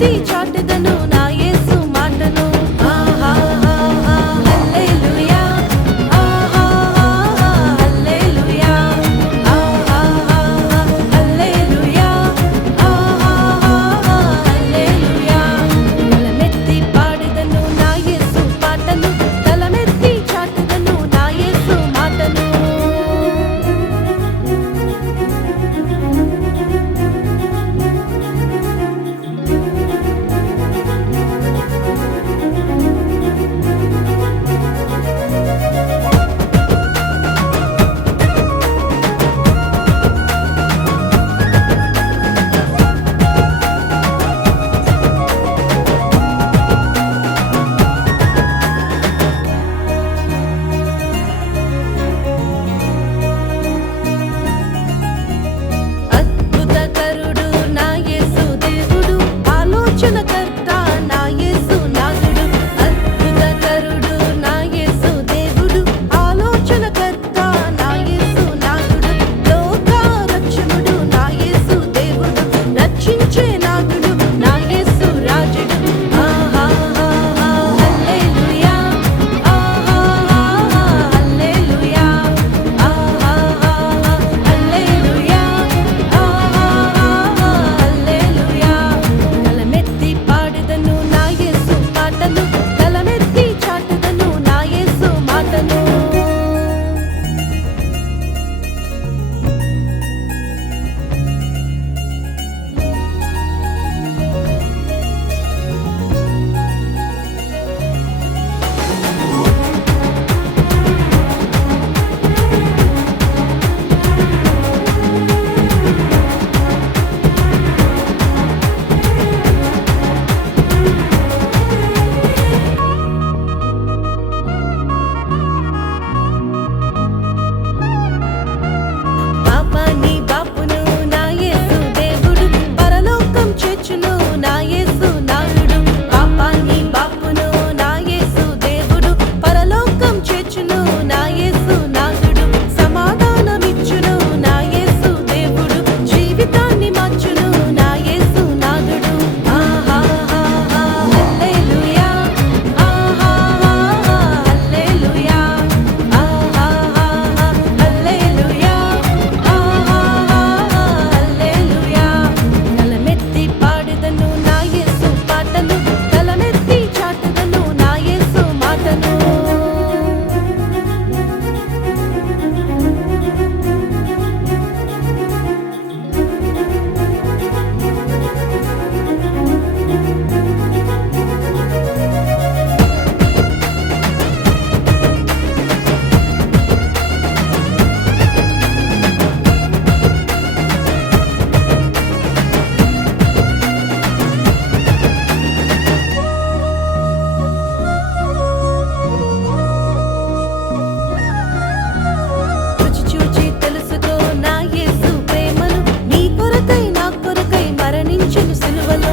తలమెత్తి చాటెదను నా యేసు మాటను. ఆహాహాహా హల్లెలూయా, ఆహాహాహా హల్లెలూయా, ఆహాహాహా హల్లెలూయా, ఆహాహాహా హల్లెలూయా. తలమెత్తి పాడెదను నా యేసు పాటను, తలమెత్తి చాటెదను నా యేసు మాటను. అద్భుతకరుడు నా యేసు దేవుడు, ఆలోచనకర్త నా యేసు నాథుడు. అద్భుతకరుడు నా యేసు దేవుడు, ఆలోచనకర్త నా యేసు నాథుడు. లోక రక్షకుడు నా యేసు దేవుడు, రక్షించే నాథుడు నా యేసు రాజుడు. ఆహాహాహా హల్లెలూయా, ఆహాహాహా హల్లెలూయా, ఆహాహాహా హల్లెలూయా, ఆహాహాహా హల్లెలూయా. తలమెత్తి పాడెదను నా యేసు పాటను, తలమెత్తి చాటెదను నా యేసు మాటను. పాపాన్ని బాపును నా యేసు దేవుడు, పరలోకం చేర్చును నా యేసు నాథుడు. పాపాన్ని బాపును నా యేసు దేవుడు, పరలోకం చేర్చును నా యేసు నాథుడు. సమాధానమిచ్చును నా యేసు దేవుడు, జీవితాన్ని మార్చును నా యేసు నాథుడు. ఆహాహాహా హల్లెలూయా, ఆహాహాహా హల్లెలూయా, ఆహాహాహా హల్లెలూయా, ఆహాహాహా హల్లెలూయా. తలమెత్తి పాడెదను నా యేసు పాటను, తలమెత్తి చాటెదను నా యేసు మాటను. రుచి చూచి తెలుసుకో నా యేసు ప్రేమను, నీ కొరకై నా కొరకై మరణించెను సిలువలో.